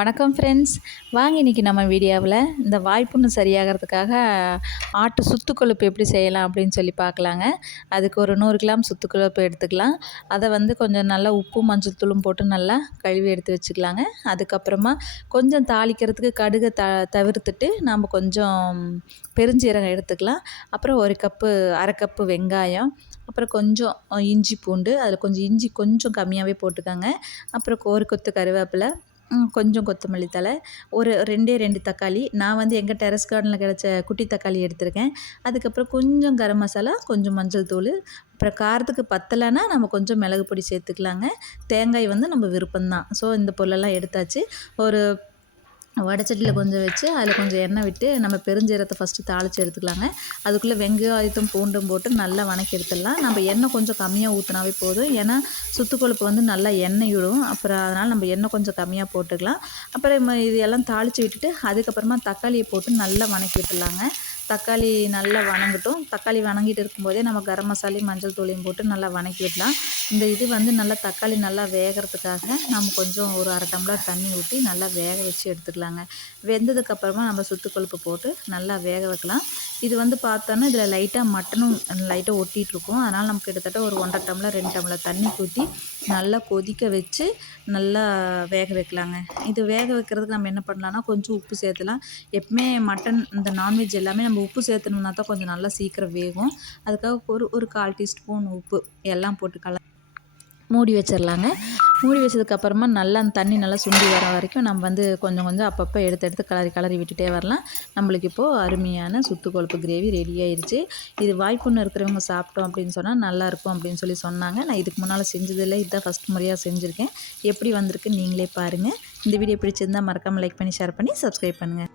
வணக்கம் ஃப்ரெண்ட்ஸ், வாங்க இன்றைக்கி நம்ம வீடியோவில் இந்த வாய்ப்புண்ணு சரியாகிறதுக்காக ஆட்டு சுத்து கொழுப்பு எப்படி செய்யலாம் அப்படின்னு சொல்லி பார்க்கலாங்க. அதுக்கு ஒரு 100 கிராம் சுத்து கொழுப்பு எடுத்துக்கலாம். அதை வந்து கொஞ்சம் நல்லா உப்பு மஞ்சள் தூளும் போட்டு நல்லா கழுவி எடுத்து வச்சுக்கலாங்க. அதுக்கப்புறமா கொஞ்சம் தாளிக்கிறதுக்கு கடுகை தவிர்த்துட்டு நம்ம கொஞ்சம் பெருஞ்சீரகம் எடுத்துக்கலாம். அப்புறம் அரை கப்பு வெங்காயம், அப்புறம் கொஞ்சம் இஞ்சி பூண்டு, அதில் கொஞ்சம் இஞ்சி கொஞ்சம் கம்மியாகவே போட்டுக்கோங்க. அப்புறம் ஒரு கொத்து கருவேப்பிலை, கொஞ்சம் கொத்தமல்லி தழை, ஒரு 2 தக்காளி. நான் வந்து எங்கள் டெரஸ் கார்டனில் கிடச்ச குட்டி தக்காளி எடுத்திருக்கேன். அதுக்கப்புறம் கொஞ்சம் கரம் மசாலா, கொஞ்சம் மஞ்சள் தூள், அப்புறம் காரத்துக்கு பத்தலைன்னா நம்ம கொஞ்சம் மிளகு பொடி சேர்த்துக்கலாங்க. தேங்காய் வந்து நம்ம விருப்பம்தான். ஸோ இந்த பொருளெல்லாம் எடுத்தாச்சு. ஒரு வடச்சட்டியில் கொஞ்சம் வச்சு அதில் கொஞ்சம் எண்ணெய் விட்டு நம்ம பெருஞ்சீரகத்தை ஃபஸ்ட்டு தாளித்து எடுத்துக்கலாங்க. அதுக்குள்ளே வெங்காயத்தும் பூண்டும் போட்டு நல்லா வணக்கி எடுத்துடலாம். நம்ம எண்ணெய் கொஞ்சம் கம்மியாக ஊற்றினாவே போதும். ஏன்னா சுத்து கொழுப்பு வந்து நல்லா எண்ணெய் விடும். அப்புறம் அதனால் நம்ம எண்ணெய் கொஞ்சம் கம்மியாக போட்டுக்கலாம். அப்புறம் இது எல்லாம் தாளித்து விட்டுட்டு அதுக்கப்புறமா தக்காளியை போட்டு நல்லா வணக்கி விட்டுடலாங்க. தக்காளி நல்லா வணங்கட்டும். தக்காளி வணங்கிட்டு இருக்கும்போதே நம்ம கரம் மசாலையும் மஞ்சள் தூளையும் போட்டு நல்லா வணக்கி விடலாம். இந்த இது வந்து நல்லா தக்காளி நல்லா வேகிறதுக்காக நம்ம கொஞ்சம் ஒரு அரை டம்ளர் தண்ணி ஊற்றி நல்லா வேக வச்சு எடுத்துக்கலாங்க. வெந்ததுக்கப்புறமா நம்ம சுத்து கொழுப்பு போட்டு நல்லா வேக வைக்கலாம். இது வந்து பார்த்தோன்னா இதில் லைட்டாக மட்டனும் லைட்டாக ஒட்டிகிட்ருக்கும். அதனால் நமக்கு கிட்டத்தட்ட ஒரு 1.5 டம்ளர் 2 டம்ளர் தண்ணி ஊற்றி நல்லா கொதிக்க வச்சு நல்லா வேக வைக்கலாங்க. இது வேக வைக்கிறதுக்கு நம்ம என்ன பண்ணலான்னா கொஞ்சம் உப்பு சேர்த்துலாம். எப்பவுமே மட்டன் இந்த நான்வெஜ் எல்லாமே நம்ம உப்பு சேர்த்தணும்னா தான் கொஞ்சம் நல்லா சீக்கிரம் வேகும். அதுக்காக ஒரு 1/4 டீஸ்பூன் உப்பு எல்லாம் போட்டு மூடி வச்சிடலாங்க. மூடி வச்சதுக்கப்புறமா நல்லா அந்த தண்ணி நல்லா சுண்டி வர வரைக்கும் நம்ம வந்து கொஞ்சம் கொஞ்சம் அப்பப்போ எடுத்து கிளறி விட்டுட்டே வரலாம். நம்மளுக்கு இப்போது அருமையான சுத்து கொழுப்பு கிரேவி ரெடி ஆயிடுச்சு. இது வாய்ப்புண்ணு இருக்கிறவங்க சாப்பிட்டோம் அப்படின்னு சொன்னால் நல்லாயிருக்கும் அப்படின்னு சொல்லி சொன்னாங்க. நான் இதுக்கு முன்னால் செஞ்சதில்லை, இதுதான் ஃபஸ்ட் முறையாக செஞ்சுருக்கேன். எப்படி வந்திருக்குன்னு நீங்களே பாருங்கள். இந்த வீடியோ பிடிச்சிருந்தால் மறக்காமல் லைக் பண்ணி ஷேர் பண்ணி சப்ஸ்கிரைப் பண்ணுங்கள்.